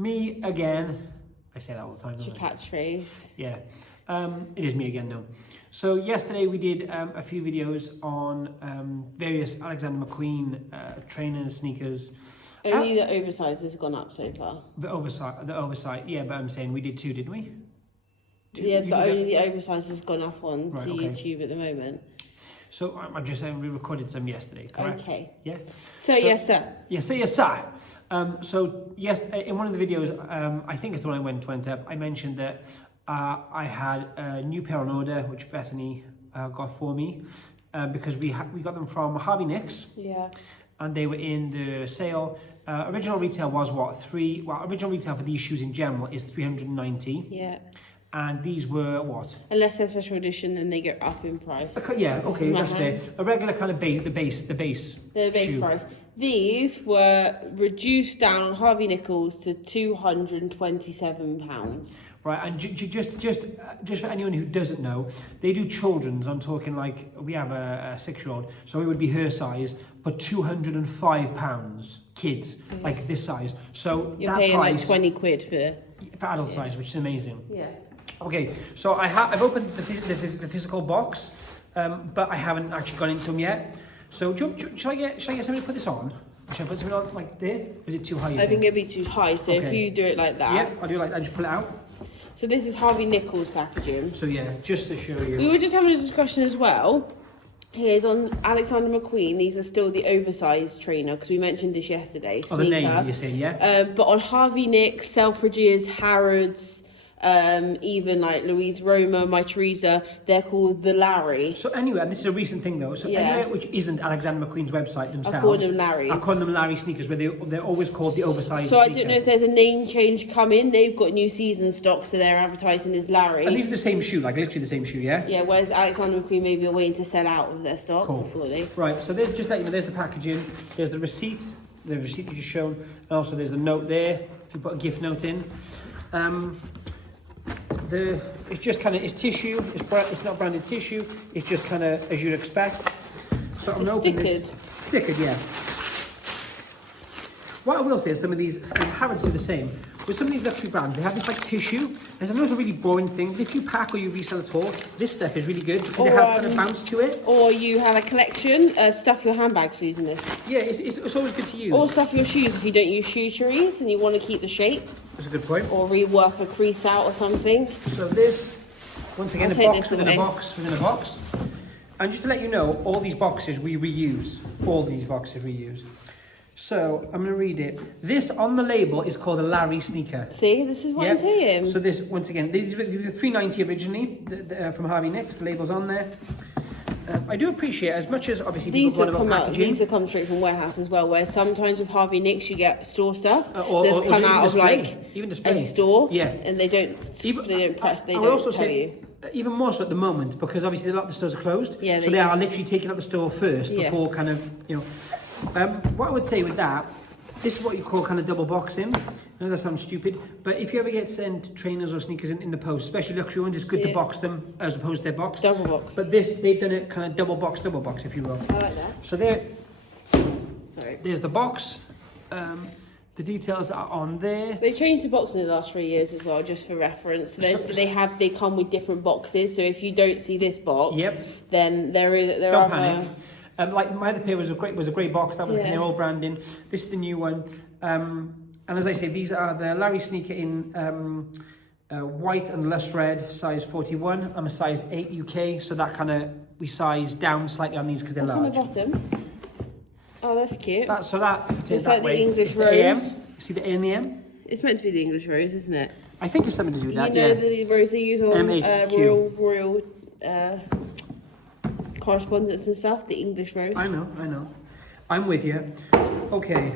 Me again. I say that all the time. It's your catchphrase. Yeah. It is me again now. So yesterday we did a few videos on various Alexander McQueen trainers, sneakers. Only the oversized has gone up so far. The oversight. Yeah, but I'm saying we did two, didn't we? Yeah, but only the oversized has gone up on right, to okay. YouTube at the moment. So I'm just saying we recorded some yesterday, correct? Okay. Yeah. So yes, sir. Yes, so yes, sir. So yes, in one of the videos, I think it's the one I went up. I mentioned that I had a new pair on order, which Bethany got for me, because we got them from Harvey Nicks. Yeah. And they were in the sale. Original retail was what? Original retail for these shoes in general is $390. Yeah. And these were what? Unless they're special edition, then they go up in price. Yeah, okay, that's fair. A regular kind of base, the base shoe. Price. These were reduced down on Harvey Nichols to £227. Right, and just for anyone who doesn't know, they do children's. I'm talking like we have a 6-year-old, so it would be her size for £205. Kids like this size. So you're that paying price, like 20 quid for adult size, which is amazing. Yeah. Okay, so I've opened the physical box, but I haven't actually gone into them yet. So shall I get somebody to put this on? Should I put something on like there? Or is it too high? I think it'd be too high. So if you do it like that. Yeah, I'll do it like that. Just pull it out. So this is Harvey Nichols packaging. So yeah, just to show you. We were just having a discussion as well. Here's on Alexander McQueen. These are still the oversized trainer because we mentioned this yesterday. Oh, the name you're saying, yeah. But on Harvey Nicks, Selfridges, Harrods, even like Louise Roma, My Teresa, they're called the Larry. So anyway, and this is a recent thing though. So anywhere which isn't Alexander McQueen's website themselves, I call them Larrys. I call them Larry sneakers, where they're always called the oversized. So sneaker. I don't know if there's a name change coming. They've got new season stock, so they're advertising as Larry. And these are the same shoe, like literally the same shoe, yeah. Yeah. Whereas Alexander McQueen maybe are waiting to sell out of their stock before they. Right. So there's just let you know. There's the packaging. There's the receipt. The receipt you just shown. And also there's a note there. If you put a gift note in. It's just kind of, it's tissue, it's not branded tissue, it's just kind of as you'd expect. So I'm opening this. Stickered, yeah. What I will say is some of these, Harrods do the same. With some of these luxury brands, they have this like tissue. And I know it's a really boring thing, but if you pack or you resell at all, this stuff is really good because it has kind of bounce to it. Or you have a collection, stuff your handbags using this. Yeah, it's always good to use. Or stuff your shoes if you don't use shoe trees and you want to keep the shape. That's a good point. Or rework a crease out or something. So this, once again, a box within a box within a box. And just to let you know, all these boxes we reuse. All these boxes we use. So I'm going to read it. This on the label is called a Larry sneaker. See, this is what I'm saying. So this, once again, these were $3.90 originally from Harvey Nicks. The label's on there. I do appreciate, as much as obviously these people want about packaging. These have come straight from warehouse as well, where sometimes with Harvey Nicks you get store stuff or come out of like even display. a store, yeah, and they don't press. They don't also tell you. Even more so at the moment because obviously a lot of the stores are closed. Yeah, so they are literally taking out the store first before kind of what I would say with that. This is what you call kind of double boxing. I know that sounds stupid, but if you ever get sent trainers or sneakers in the post, especially luxury ones, it's good to box them as opposed to they're boxed. Double box. But this, they've done it kind of double box, if you will. I like that. So there's the box. The details are on there. They changed the box in the last 3 years as well, just for reference. So they come with different boxes. So if you don't see this box, then there are panic. Like my other pair was a great box. That was their old branding. This is the new one. And as I say, these are the Larry sneaker in white and lust red, size 41. I'm a size 8 UK, so that kind of we size down slightly on these because they're large. What's on the bottom? Oh, that's cute. It's like the English rose. You see the A and the M? It's meant to be the English rose, isn't it? I think it's something to do with that. You know the rose they use on royal correspondence and stuff, the English rose. I know. I'm with you. Okay.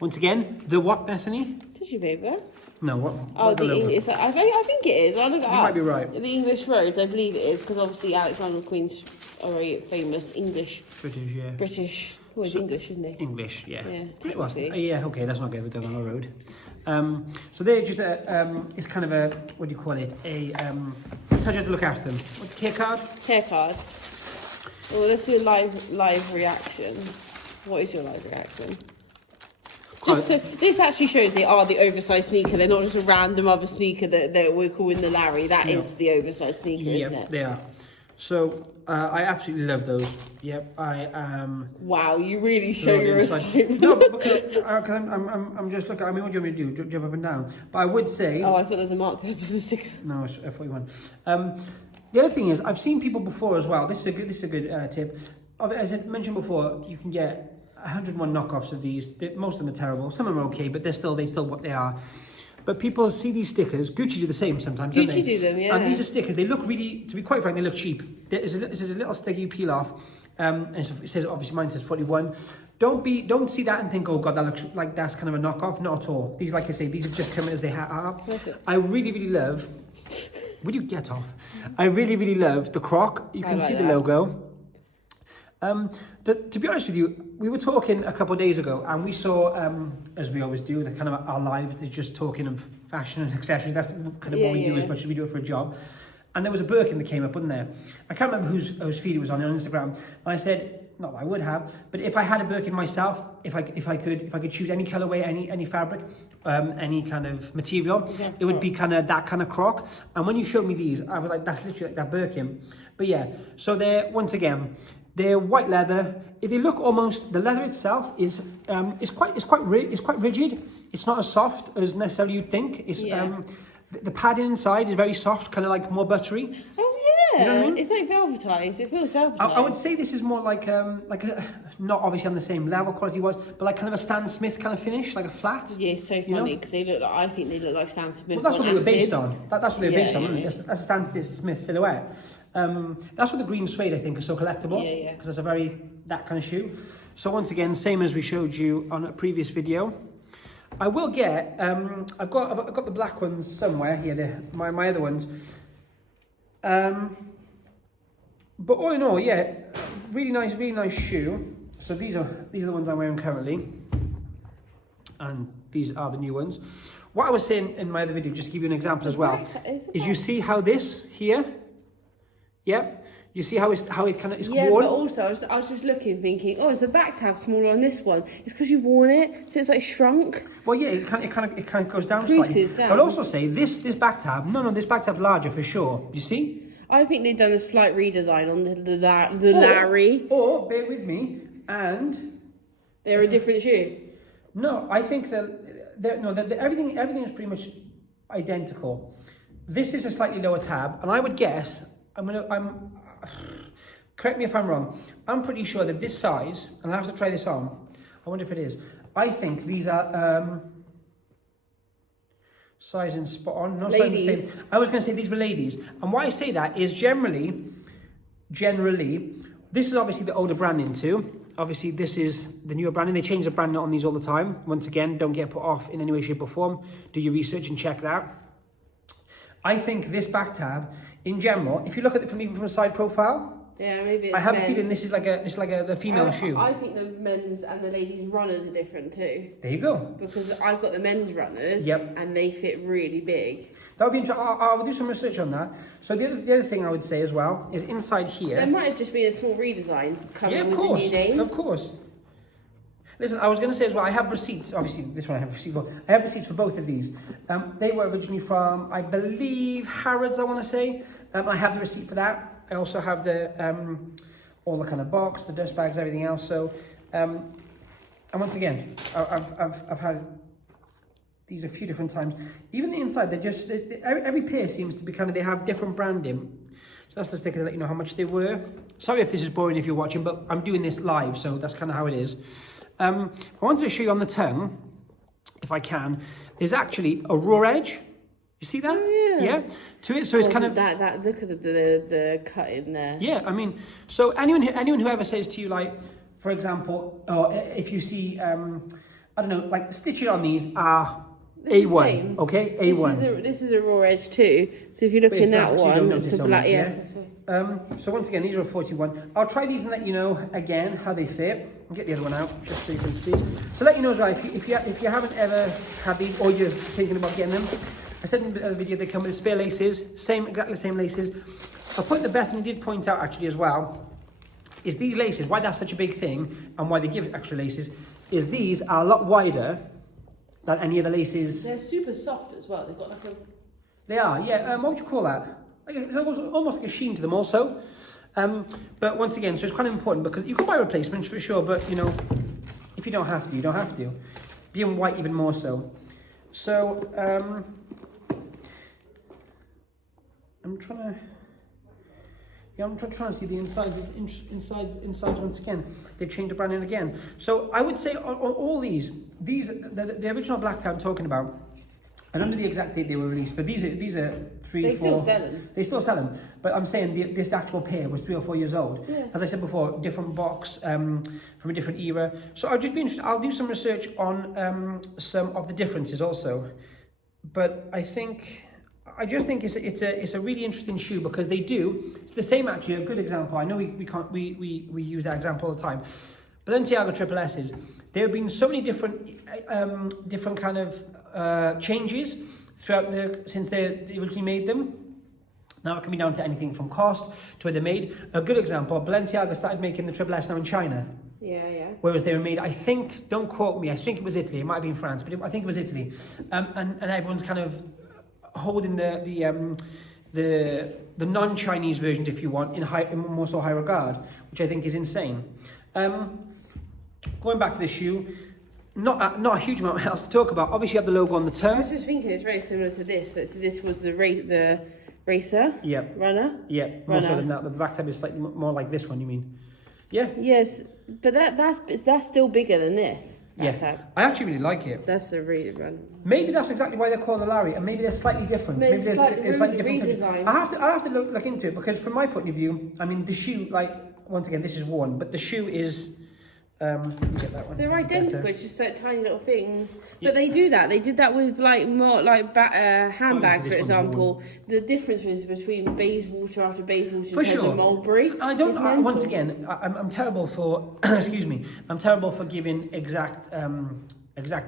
Once again, the what, Bethany? Tissue paper. No, what? Oh, it's like, I think it is. I'll look it up. You might be right. The English rose, I believe it is, because obviously Alexander McQueen's a very famous English. British, yeah. British. Well, he's English, isn't he? English, yeah. Yeah. Yeah, okay, let's not get it done on the road. So they're just it's kind of a, what do you call it? How do you have to look after them? What's care card? Care card. Well, let's do a live reaction. What is your live reaction? Just so, this actually shows they are the oversized sneaker. They're not just a random other sneaker that we're calling the Larry. That is the oversized sneaker, isn't it? They are. So I absolutely love those. Yep, I am. Wow, you really show your excitement. No, because I'm just looking. I mean, what do you want me to do? Jump up and down? But I would say. Oh, I thought there was a mark there for the sticker. No, it's F41. The other thing is, I've seen people before as well. This is a good tip. As I mentioned before, you can get 101 knockoffs of these. Most of them are terrible. Some of them are okay, but they're still what they are. But people see these stickers. Gucci do the same sometimes, don't they? Gucci do them, yeah. And these are stickers. They look really, to be quite frank, they look cheap. There's a little sticker you peel off, and it says, obviously mine says 41. Don't see that and think, oh god, that looks like that's kind of a knockoff. Not at all. These, like I say, these have just come as they are. Perfect. I really love. Would you get off? I really love the croc. You can see the logo. To be honest with you, we were talking a couple of days ago, and we saw, as we always do, the kind of our lives, they're just talking of fashion and accessories. That's kind of what we do as much as we do it for a job. And there was a Birkin that came up, wasn't there? I can't remember whose feed it was on Instagram. And I said, not that I would have, but if I had a Birkin myself, if I could choose any colorway, any fabric, any kind of material, it would be kind of that kind of croc. And when you showed me these, I was like, that's literally like that Birkin. But yeah, so once again, they're white leather. They look almost. The leather itself is quite rigid. It's not as soft as necessarily you'd think. It's the padding inside is very soft, kind of like more buttery. Oh yeah, you know what I mean? It's like velvetized. It feels velvetized. I would say this is more like not obviously on the same level quality-wise, but like kind of a Stan Smith kind of finish, like a flat. Yeah, it's so funny because they look. I think they look like Stan Smith. Well, that's what they were based on. That's what they were based on, isn't it? Yeah. That's a Stan Smith silhouette. That's what the green suede I think is so collectible. Yeah. Because it's that kind of shoe. So once again, same as we showed you on a previous video. I will get. I've got the black ones somewhere here. My other ones. But all in all, yeah, really nice shoe. So these are the ones I'm wearing currently, and these are the new ones. What I was saying in my other video, just to give you an example as well, is you see how this here. Yep. You see how it kind of is worn? Yeah, but also I was just looking, thinking, oh, is the back tab smaller on this one? It's because you've worn it, so it's like shrunk. Well, yeah, it kind of goes down Creases slightly. down. I'd also say this back tab. No, this back tab's larger for sure. You see? I think they've done a slight redesign on the Larry. Or bear with me, and they're a different shoe. No, I think that everything is pretty much identical. This is a slightly lower tab, and I would guess. Correct me if I'm wrong. I'm pretty sure that this size, and I'll have to try this on. I wonder if it is. I think these are sizing spot on. Not ladies. The same. I was going to say these were ladies, and why I say that is generally, this is obviously the older branding too. Obviously, this is the newer branding. They change the branding on these all the time. Once again, don't get put off in any way, shape, or form. Do your research and check that. I think this back tab, in general, if you look at it even from a side profile, yeah, maybe it's I have men's. a feeling this is like the female shoe. I think the men's and the ladies' runners are different too. There you go. Because I've got the men's runners, and they fit really big. That would be interesting. I'll do some research on that. So the other thing I would say as well is inside here. There might have just been a small redesign coming with the new name. Of course. Listen, I was going to say as well, I have receipts. Obviously, this one I have receipts for. I have receipts for both of these. They were originally from, I believe, Harrods, I want to say. I have the receipt for that. I also have the all the kind of box, the dust bags, everything else. So, and once again, I've had these a few different times. Even the inside, every pair seems to be they have different branding. So that's the sticker to let you know how much they were. Sorry if this is boring if you're watching, but I'm doing this live, so that's kind of how it is. I wanted to show you on the tongue, if I can. There's actually a raw edge. You see that? Oh, yeah. To it, so it's kind of that. Look at the cut in there. Yeah, I mean, so anyone who ever says to you, like, for example, or if you see, I don't know, like the stitching on these are A1, okay, A1. This is a raw edge too. So if you look in that one, it's a black. So once again, these are a 41. I'll try these and let you know again how they fit. I'll get the other one out just so you can see. So let you know as well, if you haven't ever had these or you're thinking about getting them, I said in the video they come with spare laces, exactly the same laces. A point that Bethany did point out actually as well is these laces, why that's such a big thing and why they give extra laces. is these are a lot wider than any of the laces. They're super soft as well. They've got like a... They are, yeah. What would you call that? There's almost like a sheen to them also. But once again, so it's kind of important because you can buy replacements for sure, but you know, if you don't have to, you don't have to. Being white even more so. So, I'm trying to see the insides once again. They've changed the branding again. So I would say on all these, the original black pair I'm talking about, I don't know the exact date they were released, but these are 3, they 4. Still sell them. They still sell them. But I'm saying this actual pair was 3 or 4 years old. Yeah. As I said before, different box from a different era. So I'll just be interested. I'll do some research on some of the differences also. But I just think it's a really interesting shoe because they do. It's the same actually. A good example. I know we use that example all the time. Balenciaga Triple S's. There have been so many different kind of changes throughout since they originally made them. Now it can be down to anything from cost to where they're made. A good example: Balenciaga started making the Triple S now in China. Yeah. Whereas they were made, I think, don't quote me, I think it was Italy. It might have been France, but I think it was Italy. And everyone's kind of holding the non-Chinese versions, if you want, in more so high regard, which I think is insane. Going back to the shoe, not a huge amount else to talk about. Obviously, you have the logo on the toe. I was just thinking it's very similar to this. So this was the racer. Yeah. Runner. Yeah. More so than that. But the back tab is slightly more like this one. You mean? Yeah. Yes, but that's still bigger than this. Yeah. Tab. I actually really like it. That's the runner. Maybe that's exactly why they're called the Larry, and maybe they're slightly different. Maybe there's slightly different. Redesign. I have to look into it because from my point of view, I mean the shoe, like once again, this is worn, but the shoe is. Let me get that one. They're identical, it's just like tiny little things. But they do that. They did that with like more like handbags, for example. The difference is between Bayswater after Bayswater and Mulberry. I don't. Once again, I'm terrible for. Excuse me. I'm terrible for giving exact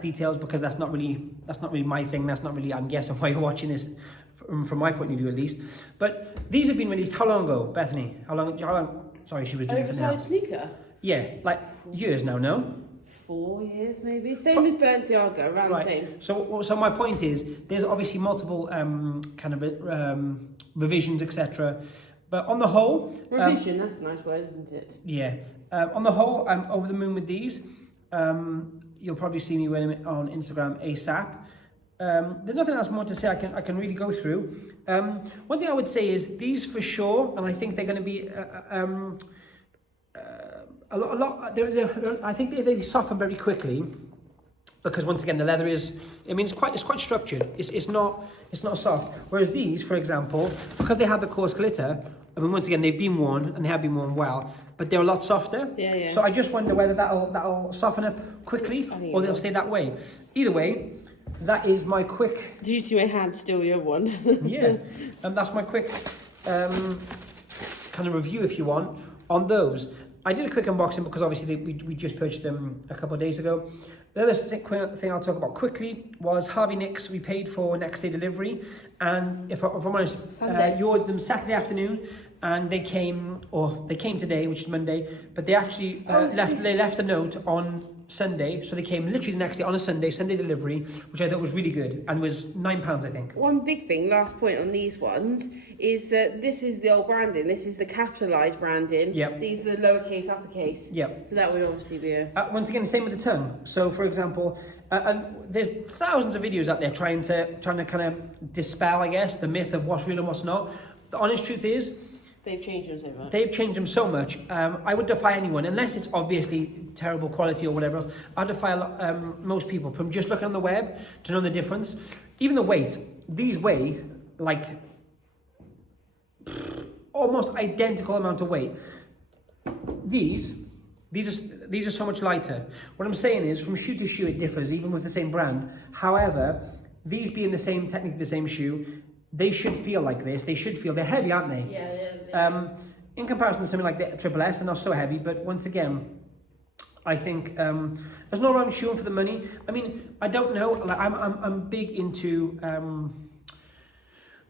details because that's not really my thing. That's not really. I'm guessing why you're watching this. From my point of view, at least. But these have been released. How long ago, Bethany? How long? Sorry, she was doing something else. Oversized sneaker. Yeah, like years now, no? 4 years maybe. Same as Balenciaga, around the same. So my point is, there's obviously multiple kind of revisions, etc. But on the whole, revision. That's a nice word, isn't it? Yeah. On the whole, I'm over the moon with these. You'll probably see me wearing it on Instagram ASAP. There's nothing else more to say. I can really go through. One thing I would say is these for sure, and I think they're going to be. A lot. I think they soften very quickly because once again the leather is. I mean, it's quite structured. It's not soft. Whereas these, for example, because they have the coarse glitter. I mean, once again they've been worn and they have been worn well, but they're a lot softer. Yeah. So I just wonder whether that'll soften up quickly or they'll stay that way. Either way, that is my quick. Did you see my hand steal your one? Yeah, and that's my quick kind of review, if you want, on those. I did a quick unboxing because obviously we just purchased them a couple of days ago. The other thing I'll talk about quickly was Harvey Nicks. We paid for next day delivery, and if I'm honest, you ordered them Saturday afternoon, and they came today, which is Monday. But they actually left a note on Sunday, so they came literally the next day on a Sunday delivery, which I thought was really good, and was £9, I think. One big thing, last point on these ones, is that this is the old branding. This is the capitalised branding. Yep. These are the lowercase, uppercase. Yep. So that would obviously be a... once again, the same with the tongue. So, for example, and there's thousands of videos out there trying to kind of dispel, I guess, the myth of what's real and what's not. The honest truth is, they've changed them so much. They've changed them so much. I would defy anyone, unless it's obviously terrible quality or whatever else. I'd defy most people from just looking on the web to know the difference. Even the weight. These weigh like almost identical amount of weight. These are so much lighter. What I'm saying is, from shoe to shoe, it differs, even with the same brand. However, these being technically the same shoe, they should feel like this. They're heavy, aren't they? Yeah. In comparison to something like the Triple S, they're not so heavy. But once again, I think there's no wrong shoeing for the money. I mean, I don't know. Like, I'm big into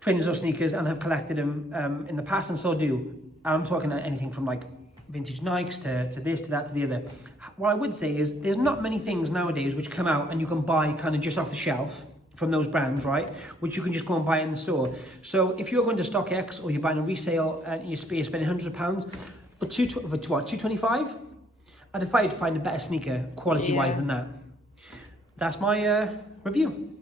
trainers or sneakers and have collected them in the past, and so do. I'm talking anything from like vintage Nikes to this, to that, to the other. What I would say is there's not many things nowadays which come out and you can buy kind of just off the shelf from those brands, right? Which you can just go and buy in the store. So if you're going to StockX or you're buying a resale and you're spending hundreds of pounds for what, $225? I'd defy you to find a better sneaker quality-wise than that. That's my review.